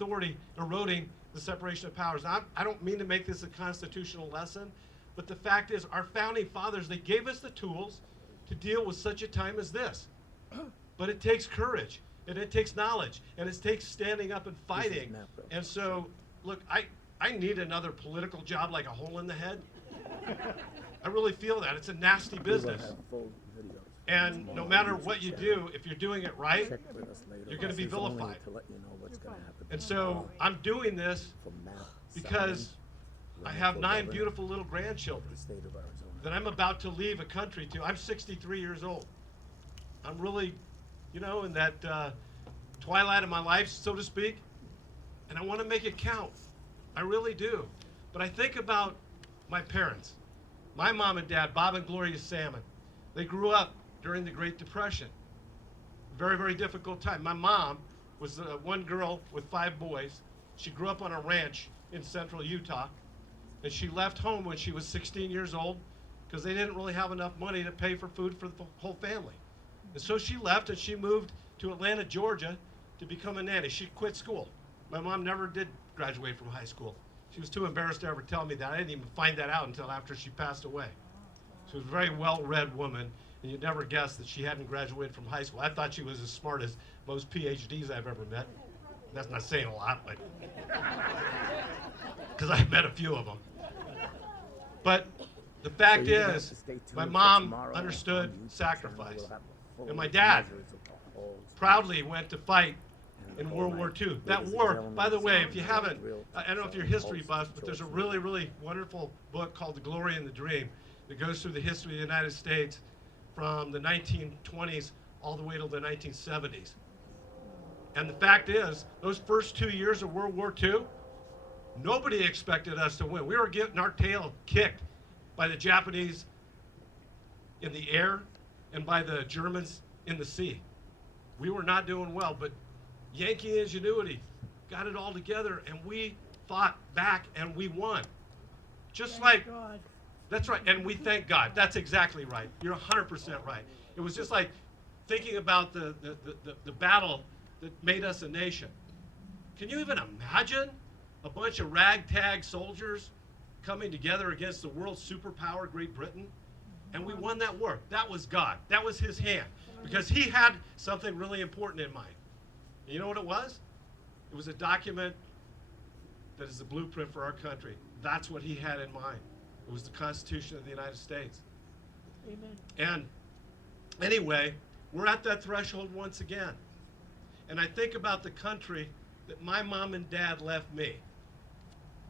authority eroding the separation of powers. I don't mean to make this a constitutional lesson, but the fact is our founding fathers, they gave us the tools to deal with such a time as this. But it takes courage, and it takes knowledge, and it takes standing up and fighting. And so, look, I need another political job like a hole in the head. I really feel that. It's a nasty business. And no matter what you do, if you're doing it right, you're going to be vilified. And so I'm doing this because I have 9 beautiful little grandchildren that I'm about to leave a country to. I'm 63 years old. I'm really, you know, in that twilight of my life, so to speak, and I want to make it count. I really do. But I think about my parents, my mom and dad, Bob and Gloria Salmon. They grew up during the Great Depression. Very, very difficult time. My mom was one girl with 5 boys. She grew up on a ranch in central Utah, and she left home when she was 16 years old because they didn't really have enough money to pay for food for the whole family. And so she left and she moved to Atlanta, Georgia to become a nanny. She quit school. My mom never did graduate from high school. She was too embarrassed to ever tell me that. I didn't even find that out until after she passed away. She was a very well-read woman, and you'd never guess that she hadn't graduated from high school. I thought she was as smart as most PhDs I've ever met. That's not saying a lot, but because I've met a few of them. But the fact is, my mom understood sacrifice. And my dad proudly went to fight in World War II. That war, by the way, if you haven't, I don't know if you're history buffs, but there's a really, really wonderful book called The Glory and the Dream that goes through the history of the United States from the 1920s all the way to the 1970s. And the fact is, those first 2 years of World War II, nobody expected us to win. We were getting our tail kicked by the Japanese in the air and by the Germans in the sea. We were not doing well, but Yankee ingenuity got it all together, and we fought back and we won. Just like, that's right, and we thank God. That's exactly right. You're 100% right. It was just like thinking about the battle that made us a nation. Can you even imagine a bunch of ragtag soldiers coming together against the world superpower, Great Britain? And we won that war. That was God. That was his hand. Because he had something really important in mind. And you know what it was? It was a document that is the blueprint for our country. That's what he had in mind. It was the Constitution of the United States. Amen. And anyway, we're at that threshold once again. And I think about the country that my mom and dad left me.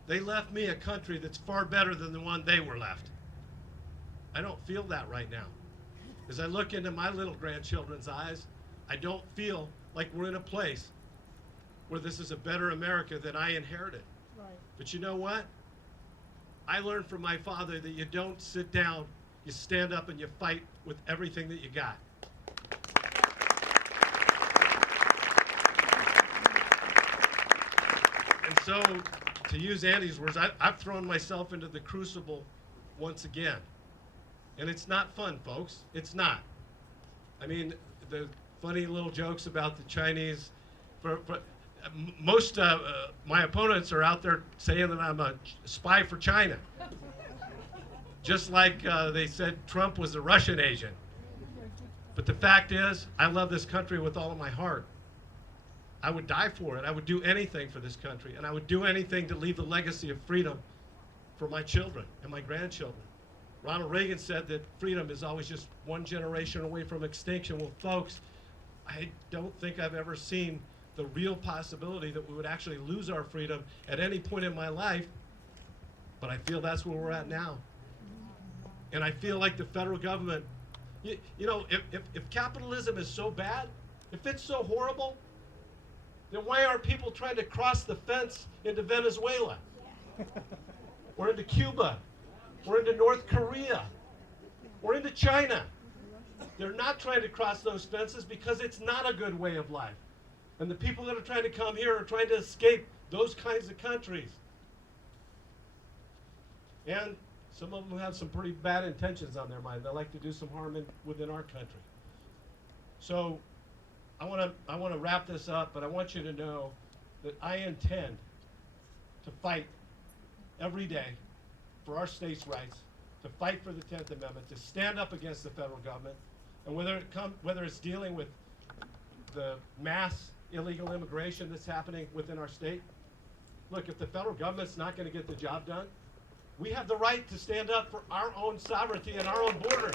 They left me a country that's far better than the one they were left. I don't feel that right now. As I look into my little grandchildren's eyes, I don't feel like we're in a place where this is a better America than I inherited. Right. But you know what? I learned from my father that you don't sit down, you stand up and you fight with everything that you got. And so, to use Andy's words, I've thrown myself into the crucible once again. And it's not fun, folks. It's not. I mean, the funny little jokes about the Chinese. Most my opponents are out there saying that I'm a spy for China. Just like they said Trump was a Russian agent. But the fact is, I love this country with all of my heart. I would die for it. I would do anything for this country. And I would do anything to leave the legacy of freedom for my children and my grandchildren. Ronald Reagan said that freedom is always just one generation away from extinction. Well, folks, I don't think I've ever seen the real possibility that we would actually lose our freedom at any point in my life, but I feel that's where we're at now. And I feel like the federal government, you know, if capitalism is so bad, if it's so horrible, then why aren't people trying to cross the fence into Venezuela? Or into Cuba? Or into North Korea? Or into China? They're not trying to cross those fences because it's not a good way of life. And the people that are trying to come here are trying to escape those kinds of countries. And some of them have some pretty bad intentions on their mind. They like to do some harm within our country. So I want to wrap this up, but I want you to know that I intend to fight every day for our state's rights, to fight for the 10th Amendment, to stand up against the federal government, and whether it's dealing with the mass illegal immigration that's happening within our state. Look, if the federal government's not going to get the job done, we have the right to stand up for our own sovereignty and our own borders.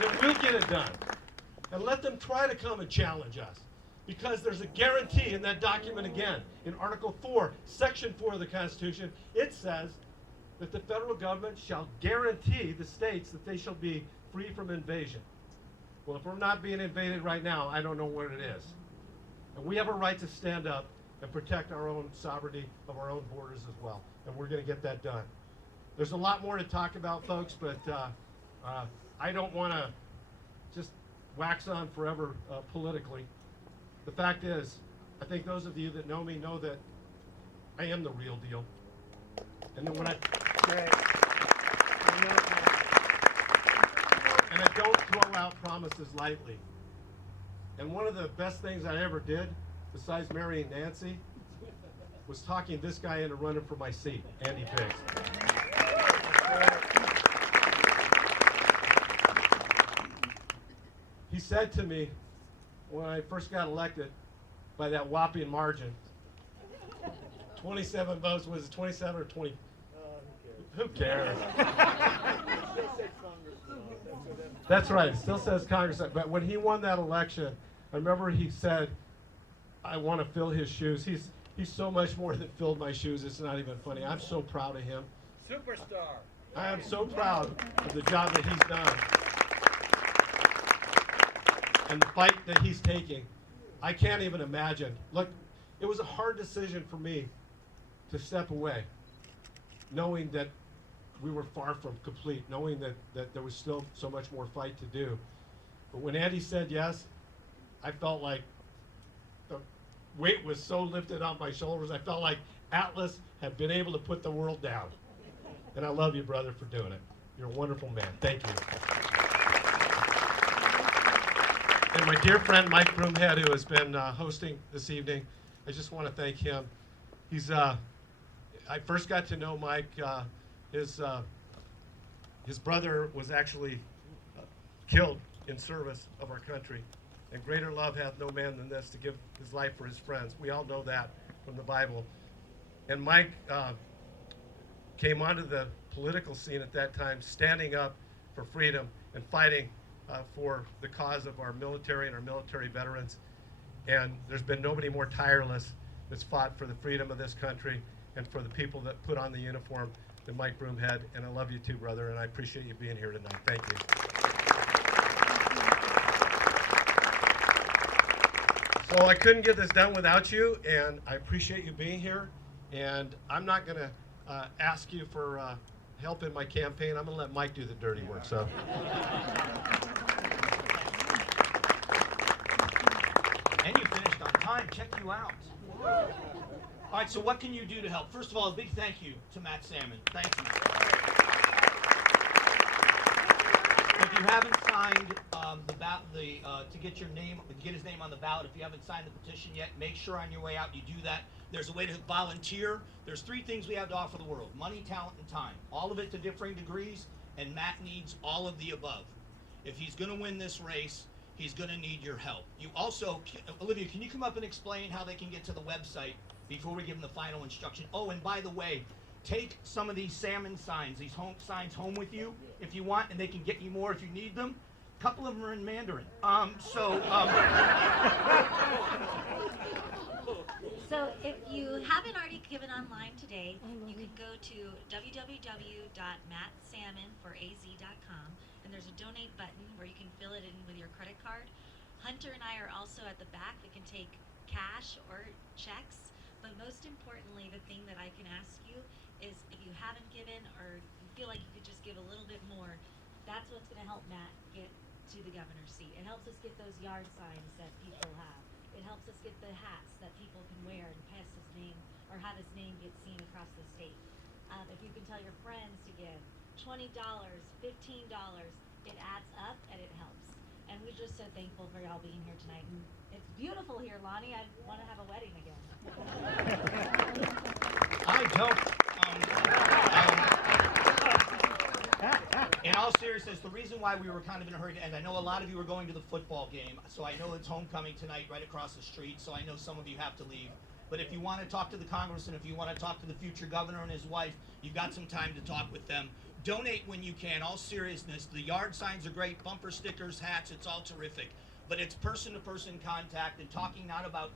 Then we'll get it done. And let them try to come and challenge us. Because there's a guarantee in that document again. In Article 4, Section 4 of the Constitution, it says that the federal government shall guarantee the states that they shall be free from invasion. Well, if we're not being invaded right now, I don't know what it is. And we have a right to stand up and protect our own sovereignty of our own borders as well. And we're going to get that done. There's a lot more to talk about, folks, but I don't want to just wax on forever politically. The fact is, I think those of you that know me know that I am the real deal. And then when I don't throw out promises lightly. And one of the best things I ever did, besides marrying Nancy, was talking this guy into running for my seat, Andy Biggs. He said to me when I first got elected by that whopping margin, 27 votes, was it 27 or 20? Who cares? That's right, it still says Congress. But when he won that election, I remember he said, I want to fill his shoes. He's so much more than filled my shoes, it's not even funny. I'm so proud of him. Superstar. I am so proud of the job that he's done and the fight that he's taking. I can't even imagine. Look, it was a hard decision for me to step away, knowing that we were far from complete, knowing that there was still so much more fight to do. But when Andy said yes, I felt like the weight was so lifted off my shoulders. I felt like Atlas had been able to put the world down. And I love you, brother, for doing it. You're a wonderful man. Thank you. And my dear friend Mike Broomhead, who has been hosting this evening, I just want to thank him. He's I first got to know Mike. His brother was actually killed in service of our country. And greater love hath no man than this, to give his life for his friends. We all know that from the Bible. And Mike came onto the political scene at that time, standing up for freedom and fighting for the cause of our military and our military veterans. And there's been nobody more tireless that's fought for the freedom of this country and for the people that put on the uniform than Mike Broomhead. And I love you too, brother, and I appreciate you being here tonight. Thank you. So I couldn't get this done without you, and I appreciate you being here. And I'm not going to ask you for help in my campaign. I'm going to let Mike do the dirty work. So. And you finished on time. Check you out. All right, so what can you do to help? First of all, a big thank you to Matt Salmon. Thank you. If you haven't signed to get your name, get his name on the ballot, if you haven't signed the petition yet, make sure on your way out you do that. There's a way to volunteer. There's 3 things we have to offer the world: money, talent, and time. All of it to differing degrees, and Matt needs all of the above. If he's going to win this race, he's going to need your help. You also, Olivia, can you come up and explain how they can get to the website before we give them the final instruction? Oh, and by the way, take some of these salmon signs, these signs home with you if you want, and they can get you more if you need them. A couple of them are in Mandarin. So if you haven't already given online today, you can go to www.mattsalmonforaz.com, and there's a donate button where you can fill it in with your credit card. Hunter and I are also at the back that can take cash or checks, but most importantly, the thing that I can ask you is if you haven't given or you feel like you could just give a little bit more, that's what's going to help Matt get to the governor's seat. It helps us get those yard signs that people have. It helps us get the hats that people can wear and pass his name, or have his name get seen across the state. If you can tell your friends to give $20, $15, it adds up and it helps. And we're just so thankful for y'all being here tonight. And it's beautiful here, Lonnie. I want to have a wedding again. I don't. In all seriousness, the reason why we were kind of in a hurry to end, I know a lot of you are going to the football game, so I know it's homecoming tonight right across the street, so I know some of you have to leave. But if you want to talk to the congressman, if you want to talk to the future governor and his wife, you've got some time to talk with them. Donate when you can. All seriousness, the yard signs are great, bumper stickers, hats, it's all terrific. But it's person-to-person contact and talking not about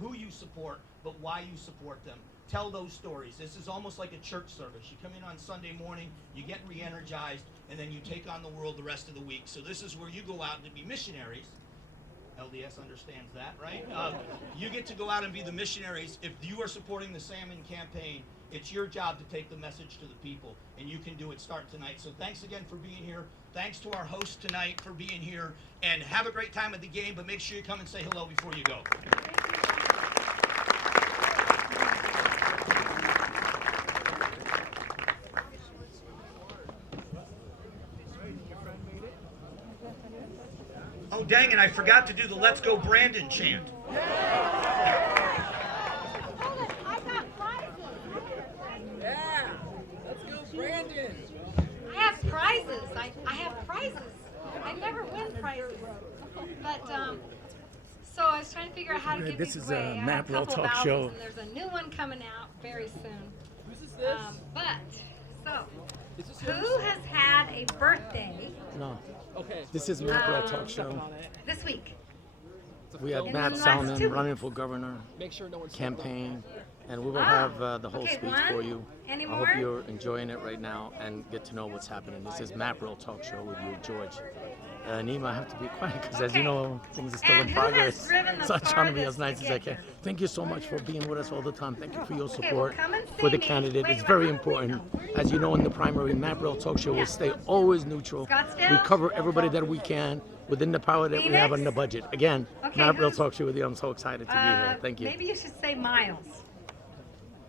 who you support, but why you support them. Tell those stories. This is almost like a church service. You come in on Sunday morning, you get re-energized, and then you take on the world the rest of the week. So this is where you go out to be missionaries. LDS understands that, right? You get to go out and be the missionaries. If you are supporting the Salmon campaign, it's your job to take the message to the people, and you can do it start tonight. So thanks again for being here. Thanks to our host tonight for being here, and have a great time at the game, but make sure you come and say hello before you go. Oh, dang it, I forgot to do the Let's Go Brandon chant. I got prizes. Yeah, let's go, Brandon. I have prizes. I have prizes. I never win prizes. But so I was trying to figure out how to give This these is away. a I had MAAP Real couple Talk of show. albums, and there's a new one coming out very soon. Who's this? Who has had a birthday No, Okay. this is MAAP Real Talk show. this week? We had In Matt the last Salmon 2 running weeks. for governor Make sure no one's campaign, and we will Oh, have the whole okay, speech one. for you. Any I more? hope you're enjoying it right now and get to know what's happening. This is MAAP Real Talk show with you, George. Nemeh, I have to be quiet because, as you Okay. know, things are still And in who has progress. driven the So I'm trying to be as farthest nice to as I get can. here? Thank you so much for being with us all the time. Thank you for your Okay, well, support come and for the see me. candidate. Wait, It's wait, very wait, important. wait, As you know, in the primary, MAAP Real Talk show will stay always neutral. Scottsdale? We cover everybody that we can within the power that we have Phoenix? on the budget. Again, Okay, MAAP Real who's- Talk show with you. I'm so excited to be here. Thank you. Maybe you should say Miles.